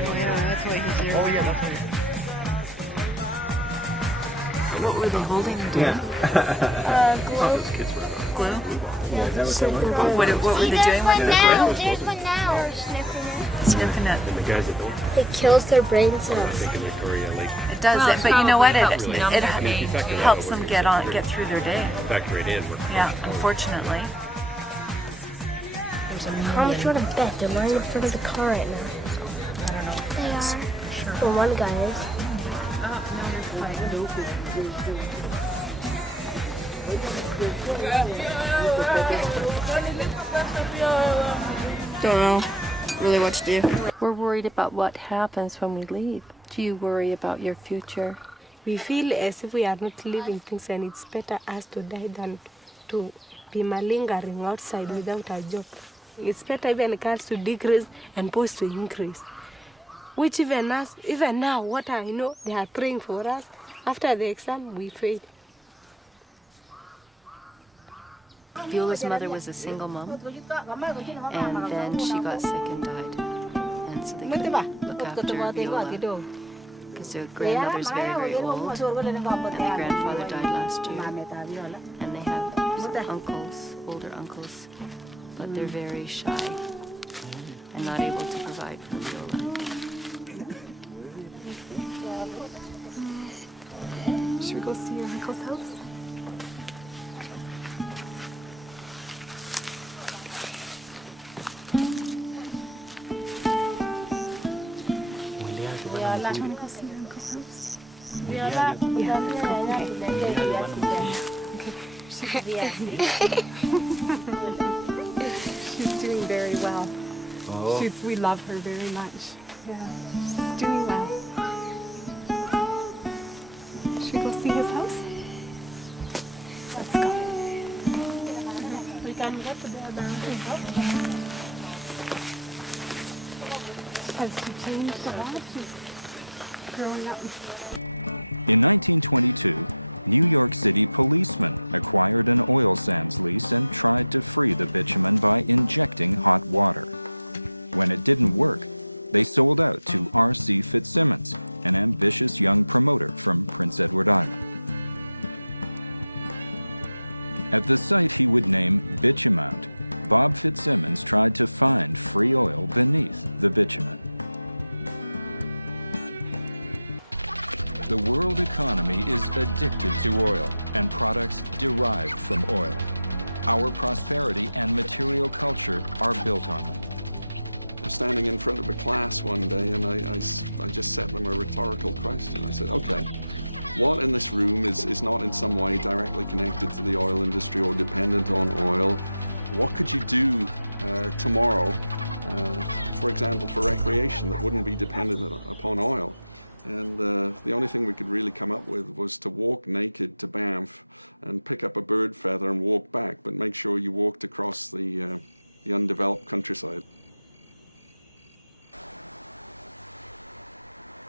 that's why he's there. What were they holding? Yeah. Glue. Glue? Yeah, is that what that was? What were they doing with the glue? There's one now. They're sniffing it. Sniffing it. And the guys that don't, It kills their brain cells. thinking Victoria Lake, It does it, but you know what? It you factor that helps over, them get through their day. factor it in. Yeah, unfortunately. How much you want to bet? They're lying in front of the car right now. They are. Well, one guy is. Don't know really what to do. We're worried about what happens when we leave. Do you worry about your future? We feel as if we are not living things, and it's better us to die than to be malingering outside without a job. It's better even girls to decrease and boys to increase. Which even us, even now, what I know, they are praying for us. After the exam, we fail. Viola's mother was a single mom, and then she got sick and died. And so they couldn't look after Viola because their grandmother's very, very old, and their grandfather died last year. And they have some uncles, older uncles, but they're very shy and not able to provide for Viola. Should we go see your uncle's house? Do you want to go see your uncle's house? She's doing very well. Oh. We love her very much. Yeah, she's doing well. Should we go see his house? Let's go. We can get to the house. Has she changed a lot? She's growing up. In 1922, New York City policemen acquired an oil sands lease and tried to free the bitumen by injecting hot water. When it didn't work, they sold out to R.C. Fitzsimmons, an ambitious young promoter from Prince Edward Island. At the site he would name Bitumount, Bob Fitzsimmons tried to find free oil beneath the bitumen. The world economy is addicted to oil and products derived from oil. Our prosperity and material culture are built on them. I was standing in front of a class one day, and I just set them a rhetorical question. I said, okay, what in this room is not in some way directly connected to the oil industry or dependent on oil? What could you do tomorrow, for example, for recreation that wouldn't be dependent upon oil? And the only thing we could really come up with was to walk naked to Banff and pick up a bird feather and walk back, but make sure you walked across the undeveloped countryside.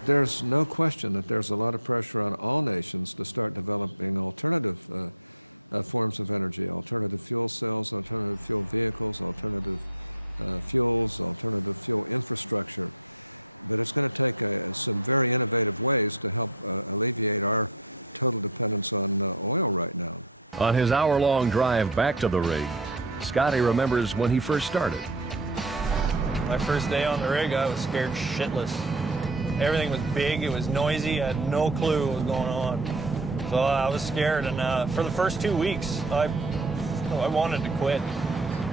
There's no question that there's a lot of pressure on all nations to start developing alternative forms of energy, alternative fuel cells, alternative fuel vehicles, alternative fuels, alternative fuel infrastructure. But it's going to take some very innovative ways to help alleviate our total dependence on oil right now. On his hour-long drive back to the rig, Scotty remembers when he first started. My first day on the rig, I was scared shitless. Everything was big, it was noisy, I had no clue what was going on. So I was scared, and for the first 2 weeks, I wanted to quit.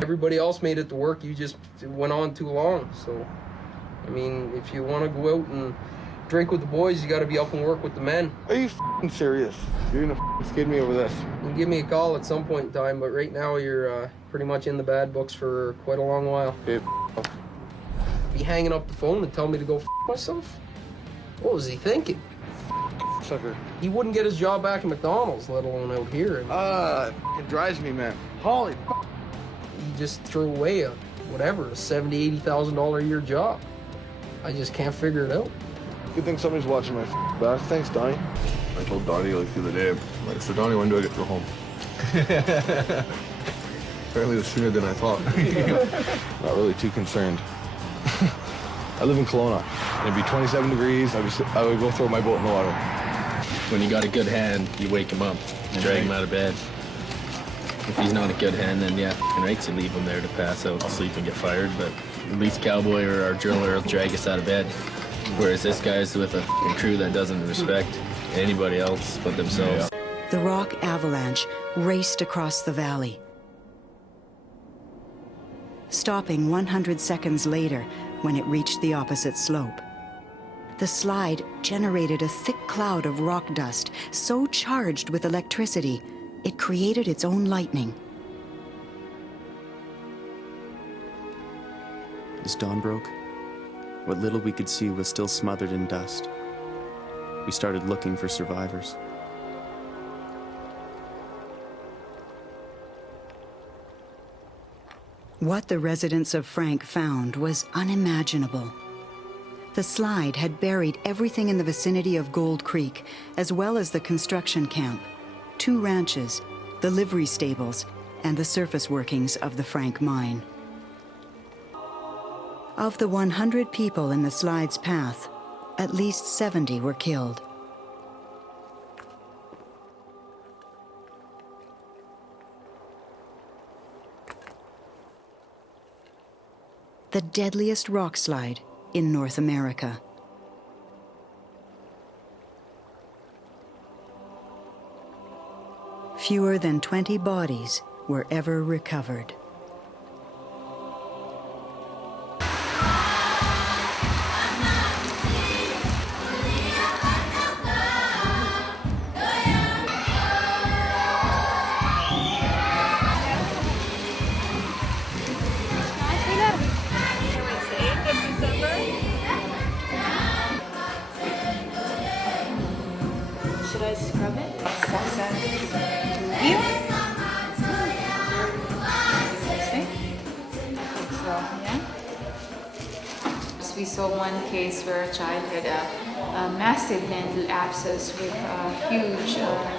Everybody else made it to work, you just went on too long. So, I mean, if you want to go out and drink with the boys, you got to be up and work with the men. Are you f***ing serious? You're gonna f***ing skid me over this. You can give me a call at some point in time, but right now you're pretty much in the bad books for quite a long while. Yeah, be hanging up the phone and tell me to go f*** myself? What was he thinking? Sucker. He wouldn't get his job back at McDonald's, let alone out here. It drives me, man. Holy You just threw away a $70,000, $80,000 a year job. I just can't figure it out. Good thing somebody's watching my back. Thanks, Donnie. I told Donnie like the other day, like, so Donnie, when do I get to go home? Apparently it was sooner than I thought. Not really too concerned. I live in Kelowna. It'd be 27 degrees. I would go throw my boat in the water. When you got a good hand, you wake him up, drag him out of bed. If he's not a good hand, then yeah, right, you leave him there to pass out, sleep, and get fired. But at least Cowboy or our driller will drag us out of bed. Whereas this guy's with a crew that doesn't respect anybody else but themselves. The rock avalanche raced across the valley, stopping 100 seconds later when it reached the opposite slope. The slide generated a thick cloud of rock dust so charged with electricity, it created its own lightning. As dawn broke, what little we could see was still smothered in dust. We started looking for survivors. What the residents of Frank found was unimaginable. The slide had buried everything in the vicinity of Gold Creek, as well as the construction camp, 2 ranches, the livery stables, and the surface workings of the Frank mine. Of the 100 people in the slide's path, at least 70 were killed. The deadliest rock slide in North America. Fewer than 20 bodies were ever recovered. Should I scrub it? We saw one case where a child had a massive dental abscess with a huge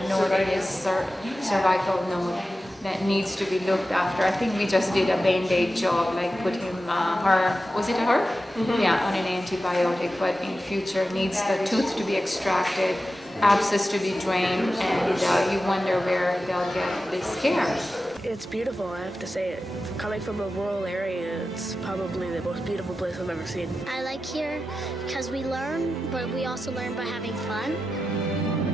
node in his cervical node that needs to be looked after. I think we just did a band-aid job, like put him, was it her? Mm-hmm. Yeah, on an antibiotic, but in future needs the tooth to be extracted, abscess to be drained, and you wonder where they'll get this care. It's beautiful, I have to say it. Coming from a rural area, it's probably the most beautiful place I've ever seen. I like here because we learn, but we also learn by having fun.